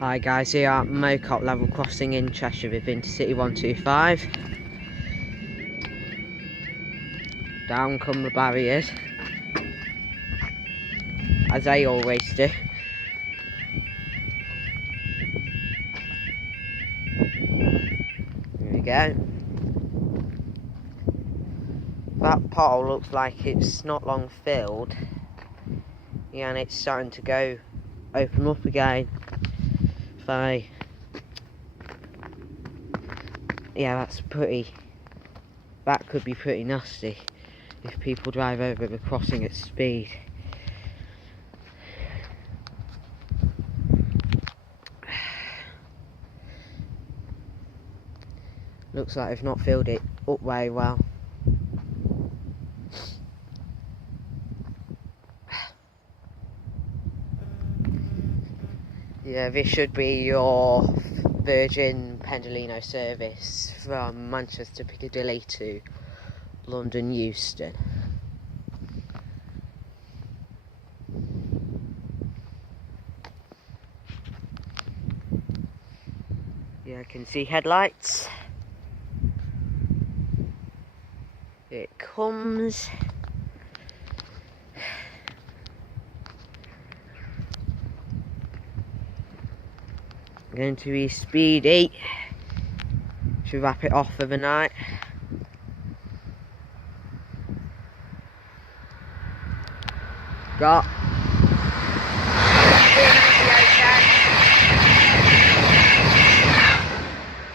Hi guys, here at Mocop level crossing in Cheshire with Intercity 125. Down come the barriers, as they always do. There we go. That pole looks like it's not long filled. Yeah, and it's starting to go open up again. Yeah, that could be pretty nasty if people drive over the crossing at speed. Looks like they've not filled it up very well. Yeah, this should be your Virgin Pendolino service from Manchester Piccadilly to London Euston. Yeah, I can see headlights. Here it comes. Going to be speedy. Should wrap it off for the night. Got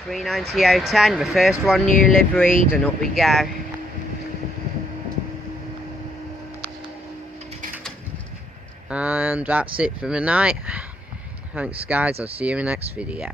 390.010, the first one new liveried, and up we go. And that's it for the night. Thanks guys, I'll see you in the next video.